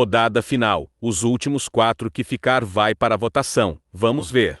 Rodada final. Os últimos 4 que ficar vai para a votação. Vamos ver.